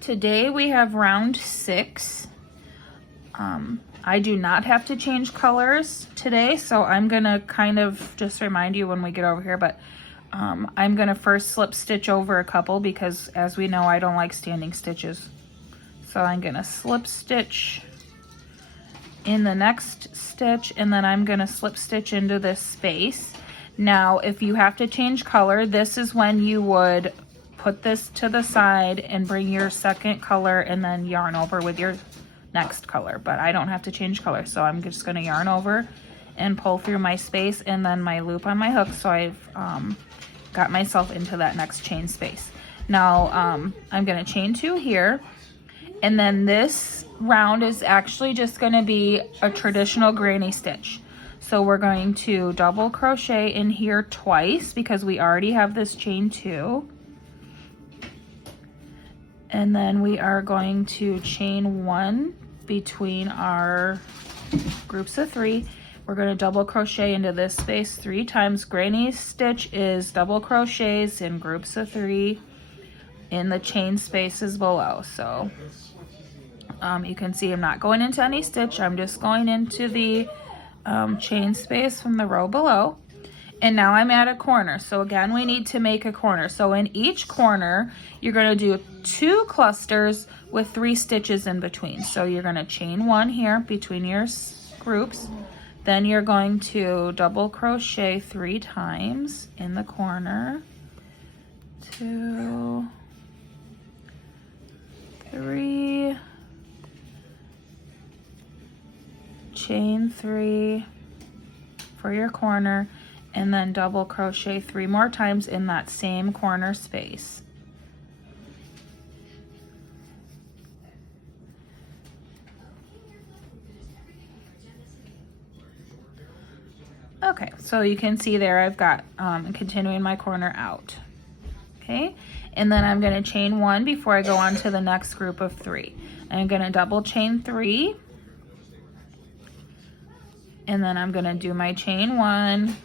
Today we have round 6. I do not have to change colors today, so I'm gonna kind of just remind you when we get over here, but I'm gonna first slip stitch over a couple because as we know, I don't like standing stitches. So I'm gonna slip stitch in the next stitch, and then I'm gonna slip stitch into this space. Now, if you have to change color, this is when you would put this to the side and bring your second color and then yarn over with your next color, but I don't have to change color, so I'm just going to yarn over and pull through my space and then my loop on my hook, so I've got myself into that next chain space. Now I'm going to chain 2 here, and then this round is actually just going to be a traditional granny stitch. So we're going to double crochet in here twice because we already have this chain 2. And then we are going to chain 1 between our groups of 3. We're going to double crochet into this space 3 times. Granny stitch is double crochets in groups of 3 in the chain spaces below. So you can see I'm not going into any stitch. I'm just going into the chain space from the row below. And now I'm at a corner. So again, we need to make a corner. So in each corner, you're going to do 2 clusters with 3 stitches in between. So you're going to chain 1 here between your groups. Then you're going to double crochet 3 times in the corner. 2, 3, chain 3 for your corner, and then double crochet 3 more times in that same corner space. Okay, so you can see there I've got continuing my corner out. Okay, and then I'm going to chain 1 before I go on to the next group of 3. I'm going to double chain 3, and then I'm going to do my chain 1,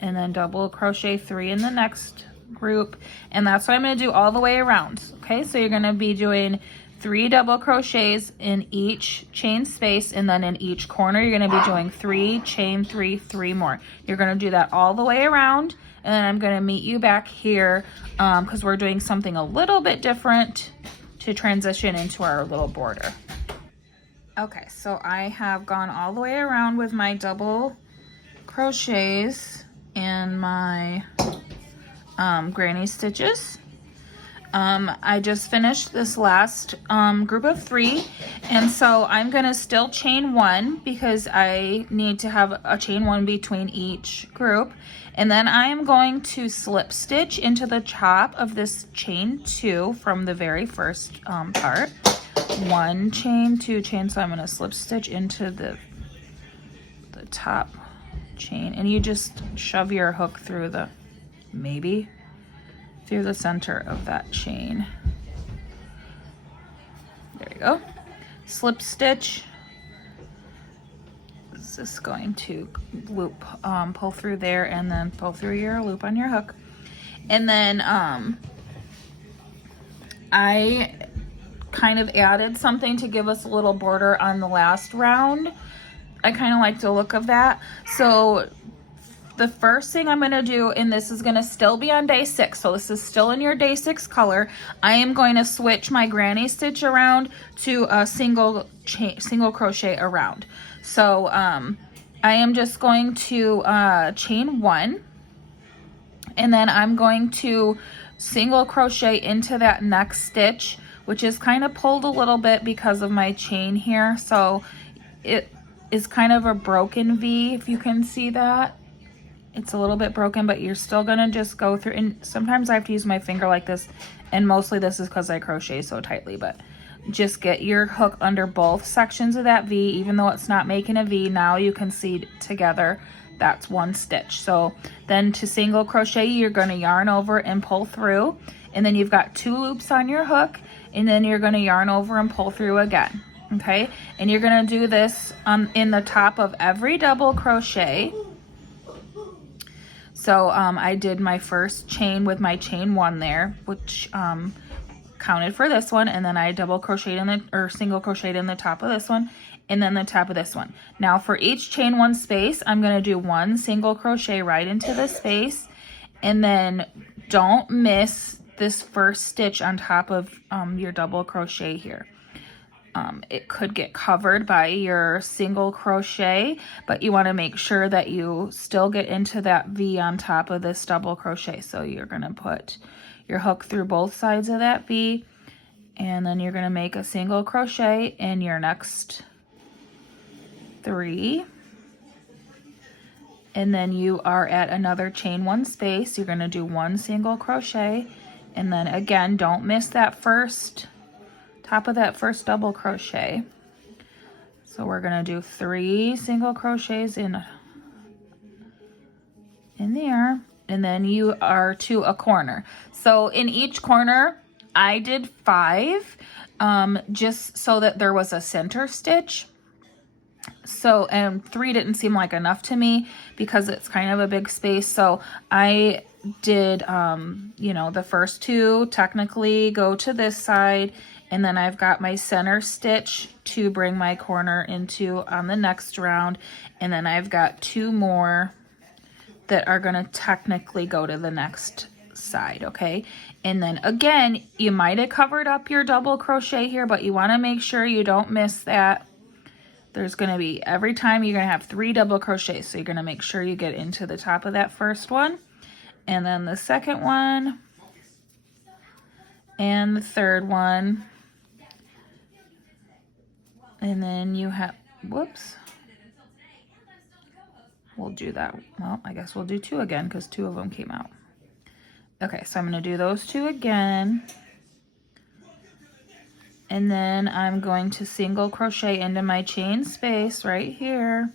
and then double crochet 3 in the next group, and that's what I'm going to do all the way around. Okay, so you're going to be doing 3 double crochets in each chain space, and then in each corner you're going to be doing 3 chain 3, 3 more. You're going to do that all the way around, and then I'm going to meet you back here because we're doing something a little bit different to transition into our little border. Okay, so I have gone all the way around with my double crochets and my granny stitches. I just finished this last group of 3, and so I'm gonna still chain 1 because I need to have a chain 1 between each group, and then I am going to slip stitch into the top of this chain 2 from the very first part. 1 chain, 2 chain, so I'm gonna slip stitch into the top chain, and you just shove your hook through the through the center of that chain. There you go. Slip stitch. This is going to loop, pull through there, and then pull through your loop on your hook. And then I kind of added something to give us a little border on the last round. I kind of like the look of that. So the first thing I'm going to do, and this is going to still be on day 6, so this is still in your day 6 color, I am going to switch my granny stitch around to a single crochet around. So I am just going to chain 1, and then I'm going to single crochet into that next stitch, which is kind of pulled a little bit because of my chain here. So it is kind of a broken V, if you can see that. It's a little bit broken, but you're still gonna just go through, and sometimes I have to use my finger like this, and mostly this is because I crochet so tightly, but just get your hook under both sections of that V, even though it's not making a V. Now you can see together that's 1 stitch. So then to single crochet, you're going to yarn over and pull through, and then you've got 2 loops on your hook, and then you're going to yarn over and pull through again. Okay, and you're going to do this in the top of every double crochet. So I did my first chain with my chain 1 there, which kind counted for this one, and then I double crocheted in the, or single crocheted in the top of this one, and then the top of this one. Now for each chain one space, I'm going to do 1 single crochet right into the space, and then don't miss this first stitch on top of your double crochet here. It could get covered by your single crochet, but you want to make sure that you still get into that V on top of this double crochet. So you're going to put your hook through both sides of that V, and then you're going to make a single crochet in your next 3, and then you are at another chain 1 space. You're going to do 1 single crochet, and then again, don't miss that first top of that first double crochet. So we're going to do 3 single crochets in there, and then you are to a corner. So in each corner I did 5, just so that there was a center stitch. So, and 3 didn't seem like enough to me because it's kind of a big space. So I did, you know, the first 2 technically go to this side, and then I've got my center stitch to bring my corner into on the next round. And then I've got 2 more that are going to technically go to the next side, okay? And then again, you might have covered up your double crochet here, but you want to make sure you don't miss that. There's going to be, every time you're going to have 3 double crochets, so you're going to make sure you get into the top of that first one, and then the second one, and the third one, and then you have, whoops, we'll do that, well, I guess we'll do 2 again because 2 of them came out. Okay, so I'm going to do those 2 again, and then I'm going to single crochet into my chain space right here,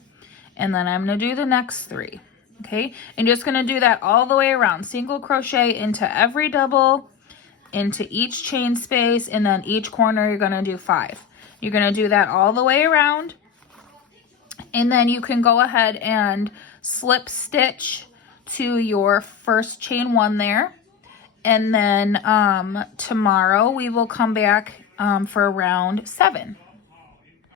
and then I'm going to do the next 3. Okay, and just going to do that all the way around. Single crochet into every double, into each chain space, and then each corner you're going to do 5. You're going to do that all the way around, and then you can go ahead and slip stitch to your first chain 1 there, and then tomorrow we will come back for round 7.